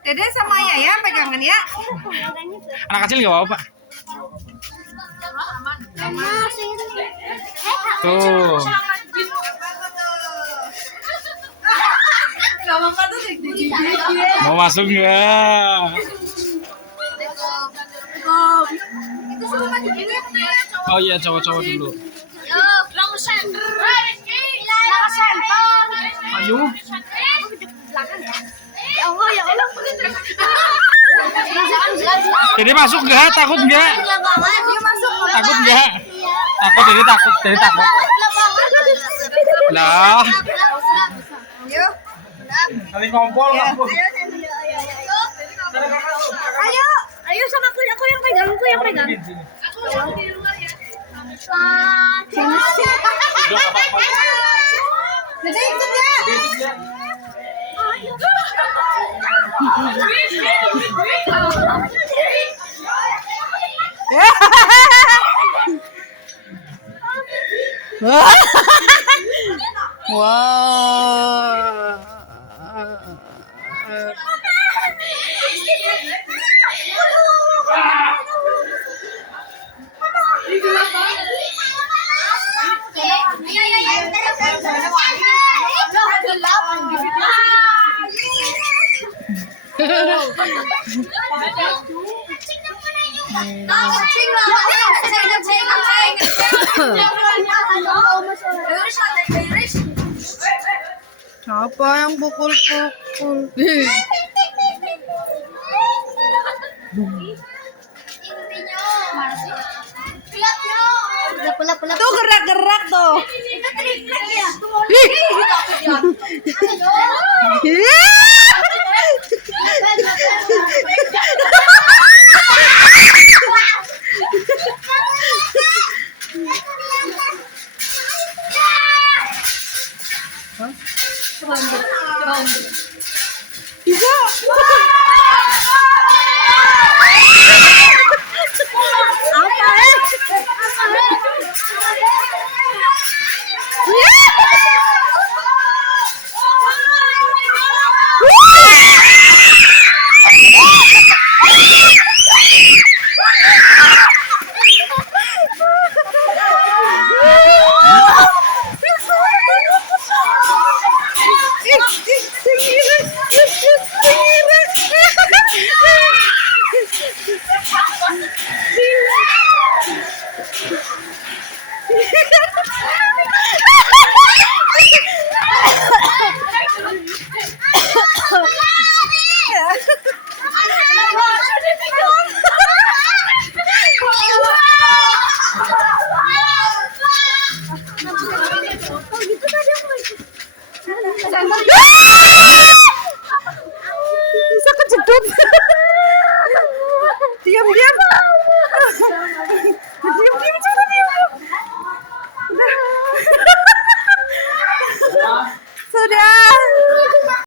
Dede sama ya pegangan ya. Anak kecil nggak apa-apa. Tuh. Mau masuk nggak? Oh iya, cowok-cowok dulu. Ayo. Jadi masuk nggak? Takut nggak? Takut nggak? Takut, jadi takut, jadi takut. Lah. Kali ngompol aku. Ayo sama aku yang pegang, Dede ikut ya. Siapa yang pukul-pukul? Tuh gerak-gerak tuh. Bisa. Bisa kejedot.